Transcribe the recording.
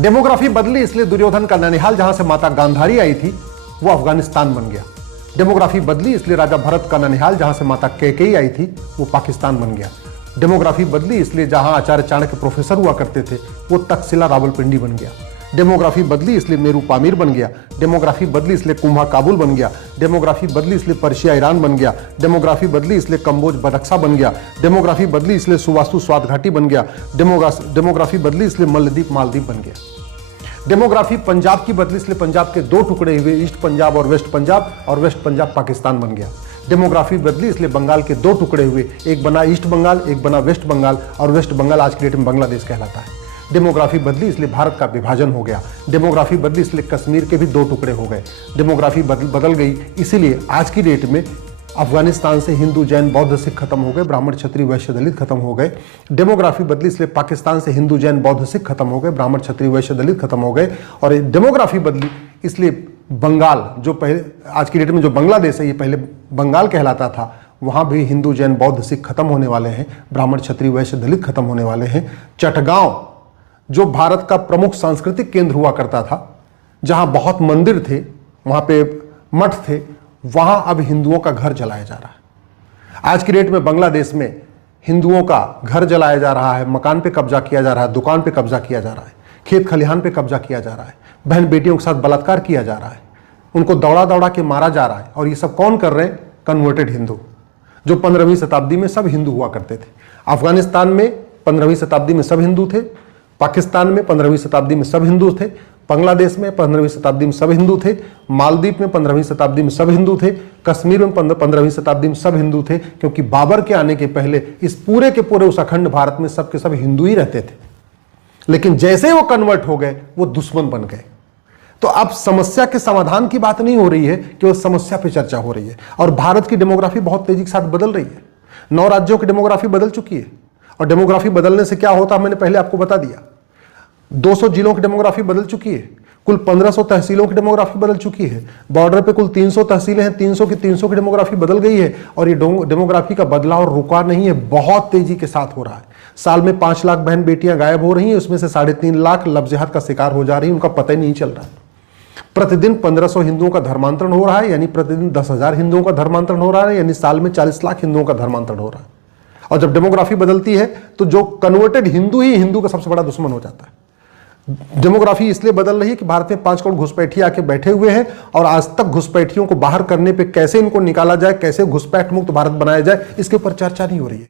Demography बदली इसलिए दुर्योधन का ननिहाल जहां से माता गांधारी आई थी वो अफगानिस्तान बन गया। डेमोग्राफी बदली इसलिए राजा भरत का ननिहाल जहां से माता कैकेयी आई थी वो पाकिस्तान बन गया। डेमोग्राफी बदली इसलिए जहां आचार्य चाणक्य प्रोफेसर हुआ करते थे वो तक्षशिला रावलपिंडी बन गया। डेमोग्राफी बदली इसलिए मेरू पामीर बन गया। डेमोग्राफी बदली इसलिए कुंभा काबुल बन गया। डेमोग्राफी बदली इसलिए पर्शिया ईरान बन गया। डेमोग्राफी बदली इसलिए कंबोज बदख्शा बन गया। डेमोग्राफी बदली इसलिए सुवास्तु स्वात घाटी बन गया। डेमोग्राफी बदली इसलिए मलद्वीप मालदीव बन गया। डेमोग्राफी पंजाब की बदली इसलिए पंजाब के दो टुकड़े हुए, ईस्ट पंजाब और वेस्ट पंजाब पाकिस्तान बन गया। डेमोग्राफी बदली इसलिए बंगाल के दो टुकड़े हुए, एक बना ईस्ट बंगाल, एक बना वेस्ट बंगाल, और वेस्ट बंगाल आज की डेट में बांग्लादेश कहलाता है। डेमोग्राफी बदली इसलिए भारत का विभाजन हो गया। डेमोग्राफी बदली इसलिए कश्मीर के भी दो टुकड़े हो गए। डेमोग्राफी बदल गई इसीलिए आज की डेट में अफगानिस्तान से हिंदू जैन बौद्ध सिख खत्म हो गए, ब्राह्मण क्षत्रिय वैश्य दलित खत्म हो गए। डेमोग्राफी बदली इसलिए पाकिस्तान से हिंदू जैन बौद्ध सिख खत्म हो गए, ब्राह्मण क्षत्रिय वैश्य दलित खत्म हो गए। और डेमोग्राफी बदली इसलिए बंगाल, जो पहले आज की डेट में जो बांग्लादेश है ये पहले बंगाल कहलाता था, वहां भी हिंदू जैन बौद्ध सिख खत्म होने वाले हैं, ब्राह्मण क्षत्रिय वैश्य दलित खत्म होने वाले हैं। चटगांव जो भारत का प्रमुख सांस्कृतिक केंद्र हुआ करता था, जहां बहुत मंदिर थे, वहां पे मठ थे, वहां अब हिंदुओं का घर जलाया जा रहा है। आज की डेट में बांग्लादेश में हिंदुओं का घर जलाया जा रहा है, मकान पे कब्जा किया जा रहा है, दुकान पे कब्जा किया जा रहा है, खेत खलिहान पे कब्जा किया जा रहा है, बहन बेटियों के साथ बलात्कार किया जा रहा है, उनको दौड़ा दौड़ा के मारा जा रहा है। और ये सब कौन कर रहे हैं? कन्वर्टेड हिंदू, जो 15वीं शताब्दी में सब हिंदू हुआ करते थे। अफगानिस्तान में 15वीं शताब्दी में सब हिंदू थे, पाकिस्तान में 15वीं शताब्दी में सब हिंदू थे, बांग्लादेश में 15वीं शताब्दी में सब हिंदू थे, मालदीव में 15वीं शताब्दी में सब हिंदू थे, कश्मीर में 15वीं शताब्दी में सब हिंदू थे, क्योंकि बाबर के आने के पहले इस पूरे के पूरे उस अखंड भारत में सब के सब हिंदू ही रहते थे। लेकिन जैसे वो कन्वर्ट हो गए वो दुश्मन बन गए। तो अब समस्या के समाधान की बात नहीं हो रही है, केवल समस्या पे चर्चा हो रही है। और भारत की डेमोग्राफी बहुत तेजी के साथ बदल रही है। 9 राज्यों की डेमोग्राफी बदल चुकी है। और डेमोग्राफी बदलने से क्या होता है मैंने पहले आपको बता दिया। 200 जिलों की डेमोग्राफी बदल चुकी है, कुल 1500 तहसीलों की डेमोग्राफी बदल चुकी है, बॉर्डर पे कुल 300 तहसीलें हैं, 300 की डेमोग्राफी बदल गई है। और ये डेमोग्राफी का बदलाव रुका नहीं है, बहुत तेजी के साथ हो रहा है। साल में 5 लाख बहन बेटियां गायब हो रही हैं, उसमें से 3.5 लाख लफ्ज़-ए-जिहाद का शिकार हो जा रही हैं, उनका पता ही नहीं चल रहा। प्रतिदिन 1500 हिंदुओं का धर्मांतरण हो रहा है, यानी प्रतिदिन 10,000 हिंदुओं का धर्मांतरण हो रहा है, यानी साल में 40 लाख हिंदुओं का धर्मांतरण हो रहा है। और जब डेमोग्राफी बदलती है तो जो कन्वर्टेड हिंदू ही हिंदू का सबसे बड़ा दुश्मन हो जाता है। डेमोग्राफी इसलिए बदल रही है कि भारत में 5 करोड़ घुसपैठिए आके बैठे हुए हैं, और आज तक घुसपैठियों को बाहर करने पे, कैसे इनको निकाला जाए, कैसे घुसपैठ मुक्त भारत बनाया जाए, इसके ऊपर चर्चा नहीं हो रही है।